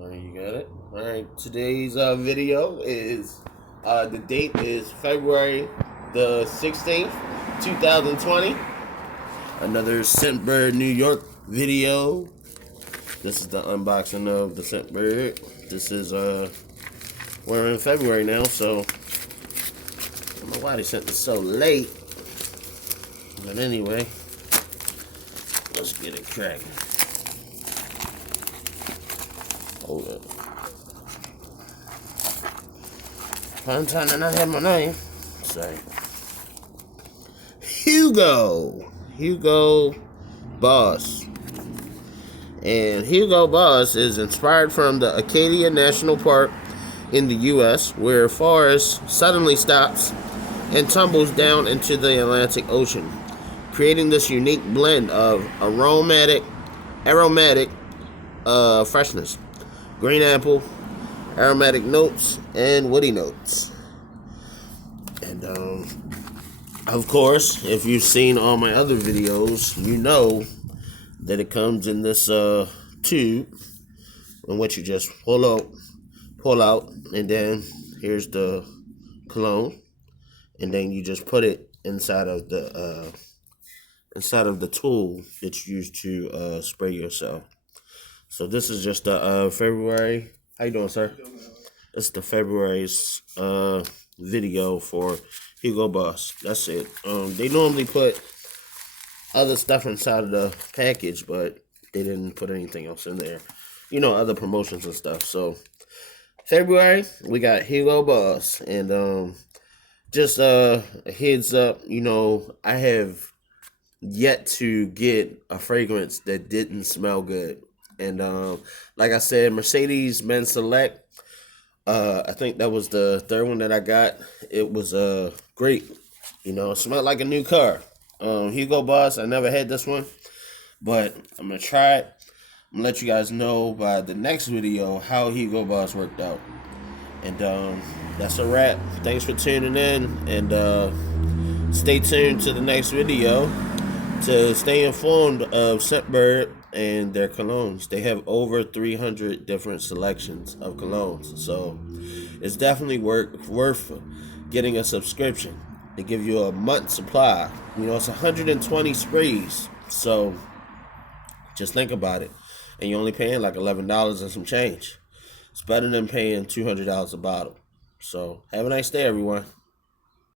You got it. All right. Today's video is the date is February the 16th, 2020. Another Scentbird New York video. This is the unboxing of the Scentbird. This is we're in February now, so I don't know why they sent this so late. But anyway, let's get it cracking. Hold up. I'm trying to not have my name. Sorry. Hugo Boss. And Hugo Boss is inspired from the Acadia National Park in the U.S., where a forest suddenly stops and tumbles down into the Atlantic Ocean, creating this unique blend of aromatic freshness, green apple, aromatic notes, and woody notes. And of course, if you've seen all my other videos, you know that it comes in this tube in which you just pull out, and then here's the cologne, and then you just put it inside of the tool that you use to spray yourself. So this is just the February. How you doing, sir? It's the February's video for Hugo Boss. That's it. They normally put other stuff inside of the package, but they didn't put anything else in there. You know, other promotions and stuff. So February, we got Hugo Boss, and just a heads up. You know, I have yet to get a fragrance that didn't smell good. And like I said, Mercedes Men Select, I think that was the third one that I got. It was great. You know, it smelled like a new car. Hugo Boss, I never had this one, but I'm going to try it. I'm going to let you guys know by the next video how Hugo Boss worked out. And that's a wrap. Thanks for tuning in, and stay tuned to the next video to stay informed of Scentbird and their colognes. They have over 300 different selections of colognes, so it's definitely worth getting a subscription. They give you a month supply. You know, it's 120 sprays, so just think about it. And you're only paying like $11 and some change. It's better than paying $200 a bottle. So have a nice day, everyone.